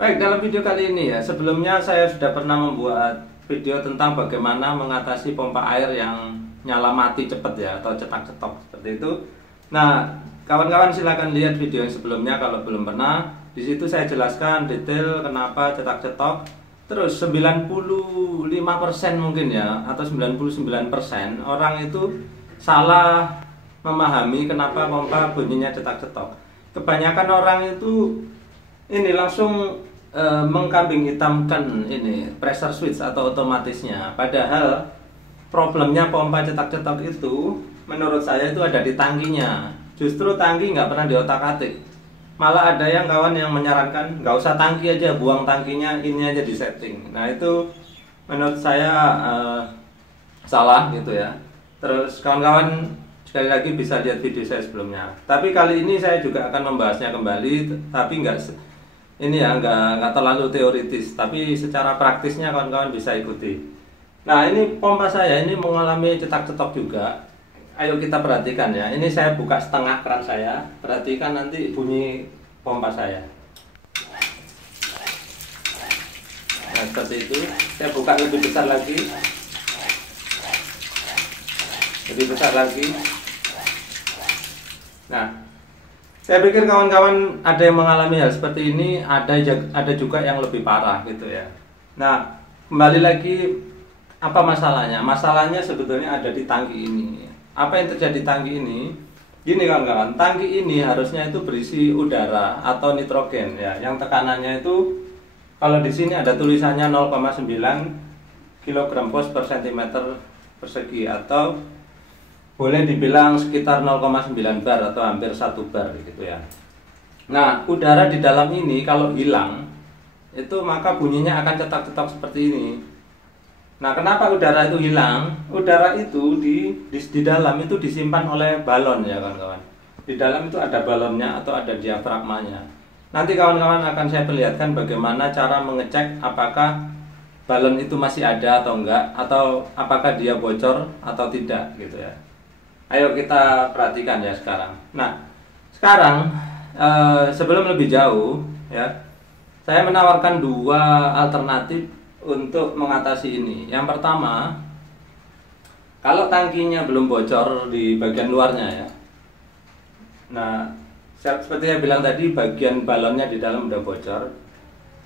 Baik, dalam video kali ini ya, sebelumnya saya sudah pernah membuat video tentang bagaimana mengatasi pompa air yang nyala mati cepat ya, atau cetak-cetok seperti itu. Nah, kawan-kawan silakan lihat video yang sebelumnya kalau belum pernah. Di situ saya jelaskan detail kenapa cetak-cetok. Terus 95% mungkin ya, atau 99% orang itu salah memahami kenapa pompa bunyinya cetak-cetok. Kebanyakan orang itu ini langsung mengkambing hitamkan ini pressure switch atau otomatisnya. Padahal problemnya pompa cetak-cetok itu menurut saya itu ada di tangkinya. Justru tangki nggak pernah diotak-atik. Malah ada yang kawan yang menyarankan nggak usah tangki aja, buang tangkinya, ini aja di setting. Nah itu menurut saya salah gitu ya. Terus kawan-kawan sekali lagi bisa lihat video saya sebelumnya. Tapi kali ini saya juga akan membahasnya kembali, tapi nggak terlalu teoritis, tapi secara praktisnya kawan-kawan bisa ikuti. Nah ini pompa saya ini mengalami cetak-cetok juga. Ayo kita perhatikan ya. Ini saya buka setengah keran saya. Perhatikan nanti bunyi pompa saya. Nah seperti itu. Saya buka lebih besar lagi. Lebih besar lagi. Nah, saya pikir kawan-kawan ada yang mengalami hal seperti ini, ada juga yang lebih parah gitu ya. Nah, kembali lagi, apa masalahnya? Masalahnya sebetulnya ada di tangki ini. Apa yang terjadi di tangki ini? Gini kawan-kawan, tangki ini harusnya itu berisi udara atau nitrogen ya. Yang tekanannya itu kalau di sini ada tulisannya 0,9 kg per cm persegi, atau boleh dibilang sekitar 0,9 bar atau hampir 1 bar gitu ya. Nah, udara di dalam ini kalau hilang itu maka bunyinya akan cetak-cetak seperti ini. Nah, kenapa udara itu hilang? Udara itu di dalam itu disimpan oleh balon ya kawan-kawan. Di dalam itu ada balonnya atau ada diafragmanya. Nanti kawan-kawan akan saya perlihatkan bagaimana cara mengecek apakah balon itu masih ada atau enggak, atau apakah dia bocor atau tidak gitu ya. Ayo kita perhatikan ya sekarang. Nah, sekarang sebelum lebih jauh ya, saya menawarkan dua alternatif untuk mengatasi ini. Yang pertama, kalau tangkinya belum bocor di bagian luarnya ya. Nah, seperti yang bilang tadi, bagian balonnya di dalam udah bocor.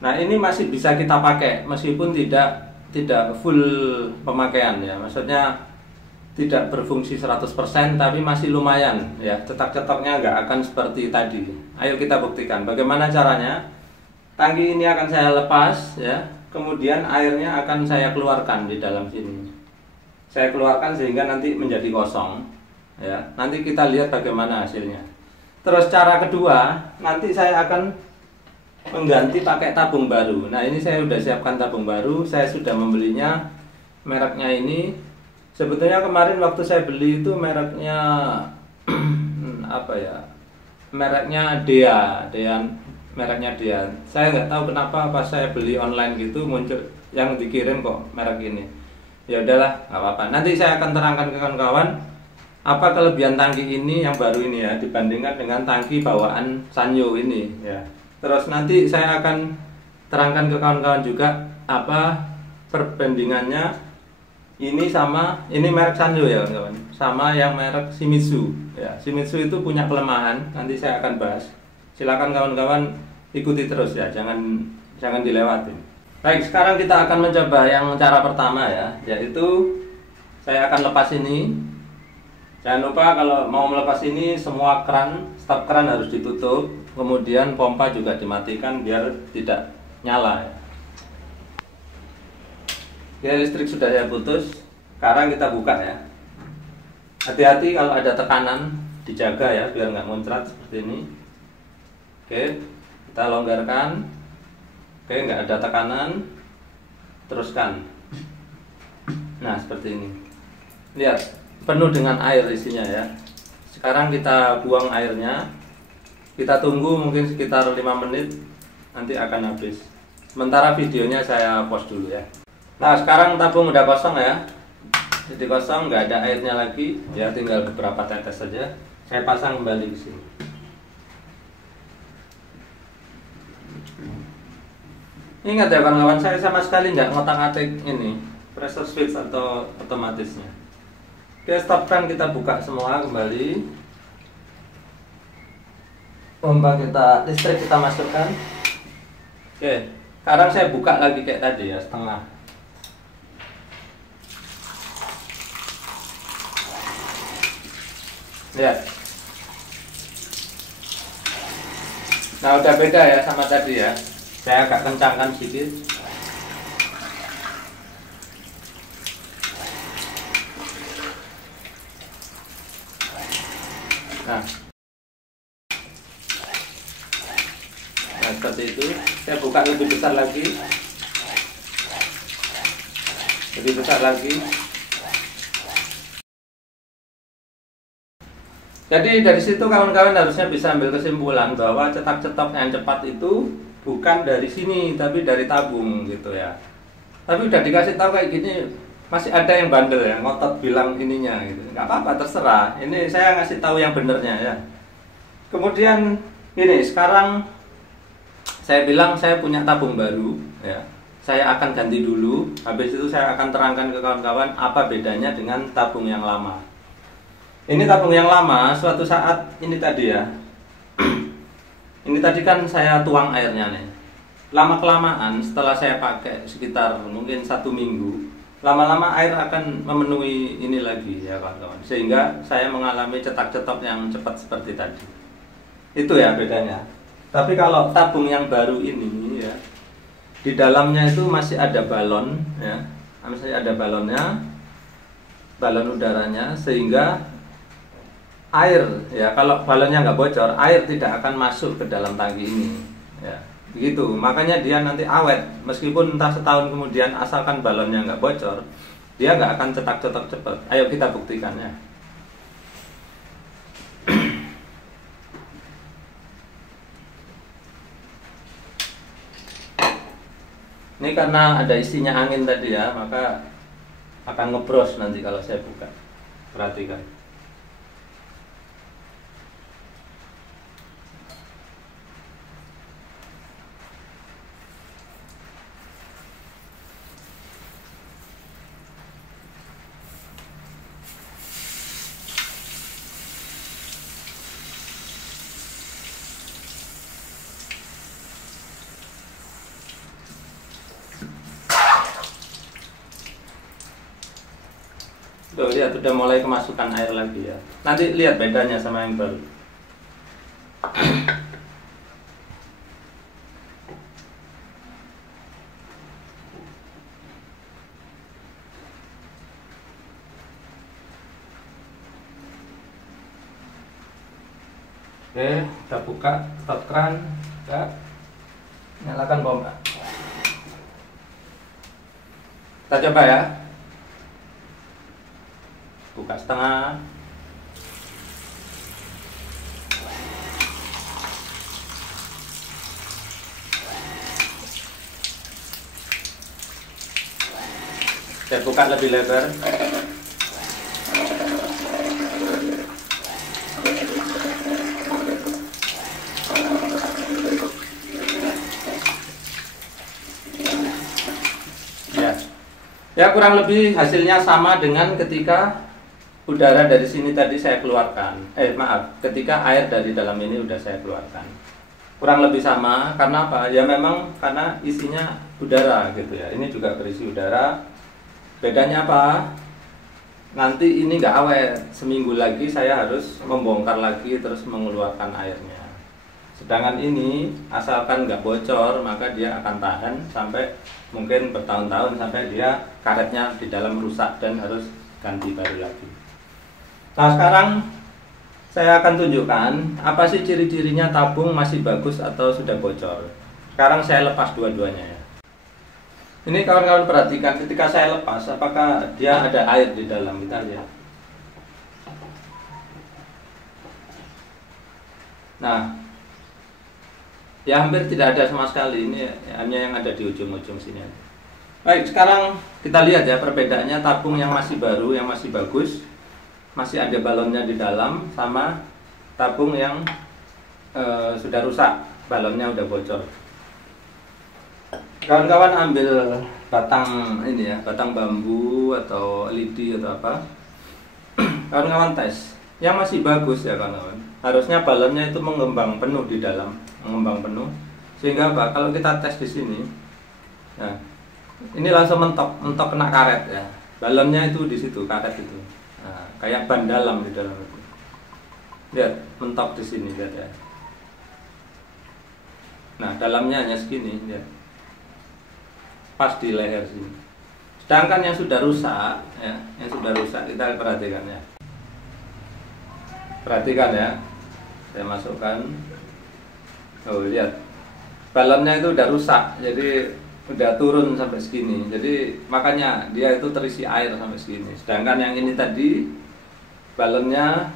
Nah, ini masih bisa kita pakai meskipun tidak full pemakaian ya. Maksudnya tidak berfungsi 100%, tapi masih lumayan ya, cetak-cetaknya nggak akan seperti tadi. Ayo kita buktikan bagaimana caranya. Tangki ini akan saya lepas ya, kemudian airnya akan saya keluarkan di dalam sini. Saya keluarkan sehingga nanti menjadi kosong ya. Nanti kita lihat bagaimana hasilnya. Terus cara kedua, nanti saya akan mengganti pakai tabung baru. Nah ini saya sudah siapkan tabung baru, saya sudah membelinya. Mereknya ini sebetulnya kemarin waktu saya beli itu mereknya apa ya? Mereknya Dea, mereknya Dea. Saya nggak tahu kenapa pas saya beli online gitu muncul yang dikirim kok merek ini. Ya udahlah, nggak apa-apa. Nanti saya akan terangkan ke kawan-kawan apa kelebihan tangki ini yang baru ini ya dibandingkan dengan tangki bawaan Sanyo ini ya. Terus nanti saya akan terangkan ke kawan-kawan juga apa perbandingannya ini sama ini merek Sanyo ya kawan-kawan, sama yang merek Shimizu ya. Shimizu itu punya kelemahan, nanti saya akan bahas. Silakan kawan-kawan ikuti terus ya, jangan dilewatin. Baik, sekarang kita akan mencoba yang cara pertama ya, yaitu saya akan lepas ini. Jangan lupa kalau mau melepas ini semua stop keran harus ditutup, kemudian pompa juga dimatikan biar tidak nyala ya. Ya, listrik sudah saya putus. Sekarang kita buka ya. Hati-hati kalau ada tekanan, dijaga ya biar nggak muncrat seperti ini. Oke, kita longgarkan. Oke, nggak ada tekanan. Teruskan. Nah seperti ini. Lihat, penuh dengan air isinya ya. Sekarang kita buang airnya. Kita tunggu mungkin sekitar 5 menit, nanti akan habis. Sementara videonya saya pause dulu ya. Nah sekarang tabung udah kosong ya. Jadi kosong, nggak ada airnya lagi. Ya tinggal beberapa tetes saja. Saya pasang kembali ke sini. Ingat ya kawan-kawan, saya sama sekali nggak ngotak-atik ini pressure switch atau otomatisnya. Oke, stopkan, kita buka semua kembali. Pompa kita, listrik kita masukkan. Oke, sekarang saya buka lagi kayak tadi ya, setengah. Lihat. Nah, udah beda ya sama tadi ya. Saya agak kencangkan sedikit. Nah, seperti itu. Saya buka lebih besar lagi, lebih besar lagi. Jadi dari situ kawan-kawan harusnya bisa ambil kesimpulan bahwa cetak-cetok yang cepat itu bukan dari sini, tapi dari tabung gitu ya. Tapi udah dikasih tahu kayak gini, masih ada yang bandel ya, ngotot bilang ininya gitu. Nggak apa-apa, terserah. Ini saya ngasih tahu yang benernya ya. Kemudian ini sekarang saya bilang saya punya tabung baru ya. Saya akan ganti dulu. Habis itu saya akan terangkan ke kawan-kawan apa bedanya dengan tabung yang lama. Ini tabung yang lama, suatu saat ini tadi ya. Ini tadi kan saya tuang airnya nih. Lama-kelamaan setelah saya pakai sekitar mungkin 1 minggu, lama-lama air akan memenuhi ini lagi ya kawan-kawan. Sehingga saya mengalami cetak-cetok yang cepat seperti tadi. Itu ya bedanya. Tapi kalau tabung yang baru ini ya, di dalamnya itu masih ada balon ya. Masih ada balonnya, balon udaranya, sehingga air ya, kalau balonnya nggak bocor, air tidak akan masuk ke dalam tangki ini ya, begitu. Makanya dia nanti awet meskipun entah setahun kemudian, asalkan balonnya nggak bocor, dia nggak akan cetak-cetak cepat. Ayo kita buktikan ya. Ini karena ada isinya angin tadi ya, maka akan ngebros nanti kalau saya buka. Perhatikan. Tuh, lihat udah mulai kemasukan air lagi ya. Nanti lihat bedanya sama yang baru. Oke, kita buka stop keran, kita nyalakan pompa. Kita coba ya. Buka setengah. Saya buka lebih lebar. Ya, kurang lebih hasilnya sama dengan ketika udara dari sini tadi saya keluarkan. Ketika air dari dalam ini udah saya keluarkan. Kurang lebih sama, karena apa? Ya memang karena isinya udara gitu ya. Ini juga berisi udara. Bedanya apa? Nanti ini nggak awet. Seminggu lagi saya harus membongkar lagi terus mengeluarkan airnya. Sedangkan ini asalkan nggak bocor, maka dia akan tahan sampai mungkin bertahun-tahun, sampai dia karetnya di dalam rusak dan harus ganti baru lagi. Nah, sekarang saya akan tunjukkan apa sih ciri-cirinya tabung masih bagus atau sudah bocor. Sekarang saya lepas dua-duanya ya. Ini kawan-kawan perhatikan, ketika saya lepas apakah dia ada air di dalam, kita lihat. Nah, ya hampir tidak ada sama sekali, ini hanya yang ada di ujung-ujung sini. Baik, sekarang kita lihat ya perbedaannya tabung yang masih baru, yang masih bagus, masih ada balonnya di dalam, sama tabung yang sudah rusak, balonnya udah bocor. Kawan-kawan ambil batang ini ya, batang bambu atau lidi atau apa. Kawan-kawan tes. Yang masih bagus ya kawan-kawan. Harusnya balonnya itu mengembang penuh di dalam, mengembang penuh. Sehingga apa? Kalau kita tes di sini, nah, ini langsung mentok kena karet ya. Balonnya itu di situ, karet itu. Nah, kayak ban dalam di dalam itu. Lihat, mentok di sini lihat ya. Nah, dalamnya hanya segini, lihat. Pas di leher sini. Sedangkan yang sudah rusak ya, yang sudah rusak kita perhatikan ya. Perhatikan ya. Saya masukkan. Oh, lihat. Balonnya itu udah rusak. Jadi udah turun sampai segini. Jadi makanya dia itu terisi air sampai segini. Sedangkan yang ini tadi balonnya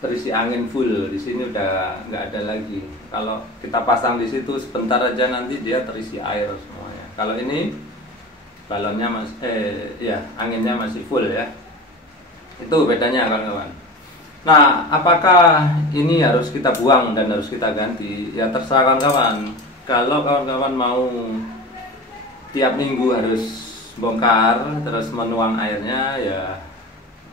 terisi angin full. Di sini udah nggak ada lagi. Kalau kita pasang di situ sebentar aja nanti dia terisi air semuanya. Kalau ini balonnya anginnya masih full ya. Itu bedanya kawan-kawan. Nah, apakah ini harus kita buang dan harus kita ganti? Ya terserah kawan-kawan. Kalau kawan-kawan mau tiap minggu harus bongkar terus menuang airnya, ya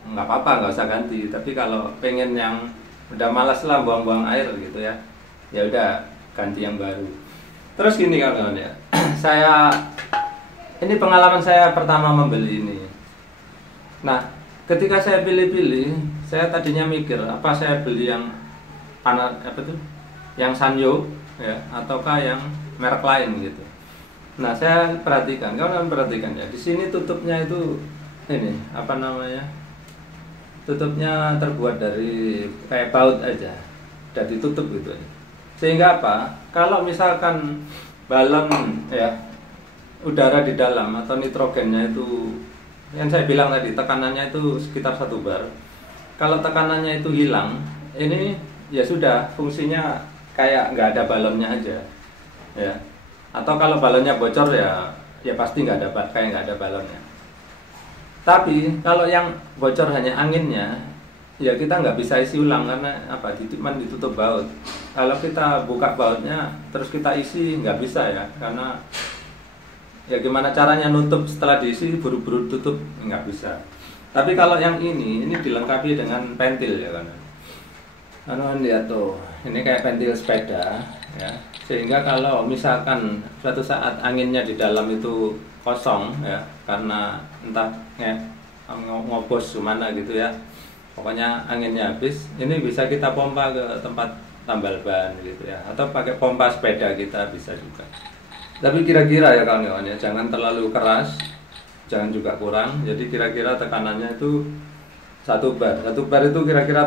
nggak apa-apa, nggak usah ganti. Tapi kalau pengen yang udah malas lah buang-buang air gitu ya, ya udah ganti yang baru. Terus gini kawan-kawan ya, ini pengalaman saya pertama membeli ini. Nah, ketika saya pilih-pilih, saya tadinya mikir apa saya beli yang yang Sanyo ya, ataukah yang merek lain gitu. Nah, saya perhatikan, kawan-kawan perhatikan ya, di sini tutupnya itu ini tutupnya terbuat dari kayak baut aja, udah ditutup gitu. Sehingga apa? Kalau misalkan balon ya udara di dalam atau nitrogennya itu yang saya bilang tadi tekanannya itu sekitar 1 bar. Kalau tekanannya itu hilang, ini ya sudah fungsinya kayak nggak ada balonnya aja, ya. Atau kalau balonnya bocor ya pasti nggak ada balonnya. Tapi kalau yang bocor hanya anginnya, ya kita nggak bisa isi ulang karena ditutup baut. Kalau kita buka bautnya terus kita isi nggak bisa ya, karena ya gimana caranya nutup setelah diisi buru-buru tutup, nggak bisa. Tapi kalau yang ini dilengkapi dengan pentil ya kan. Lihat tuh, ini kayak pentil sepeda ya. Sehingga kalau misalkan suatu saat anginnya di dalam itu kosong ya, karena entah ngobos gimana gitu ya, pokoknya anginnya habis, ini bisa kita pompa ke tempat tambal ban gitu ya, atau pakai pompa sepeda kita bisa juga. Tapi kira-kira ya kawan-kawan ya, jangan terlalu keras, jangan juga kurang. Jadi kira-kira tekanannya itu 1 bar. 1 bar itu kira-kira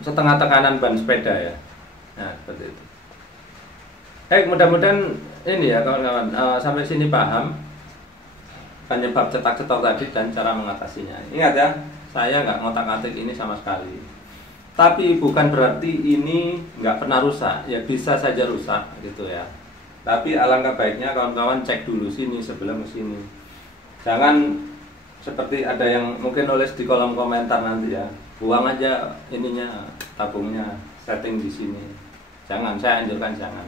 setengah tekanan ban sepeda ya. Nah, seperti itu. Mudah-mudahan ini ya kawan-kawan, sampai sini paham penyebab cetak-cetok tadi dan cara mengatasinya. Ingat ya, saya nggak ngotak-ngatik ini sama sekali. Tapi bukan berarti ini nggak pernah rusak, ya bisa saja rusak gitu ya. Tapi alangkah baiknya kawan-kawan cek dulu sini sebelum sini. Jangan seperti ada yang mungkin nulis di kolom komentar nanti ya, buang aja ininya, tabungnya, setting di sini. Jangan, saya anjurkan jangan.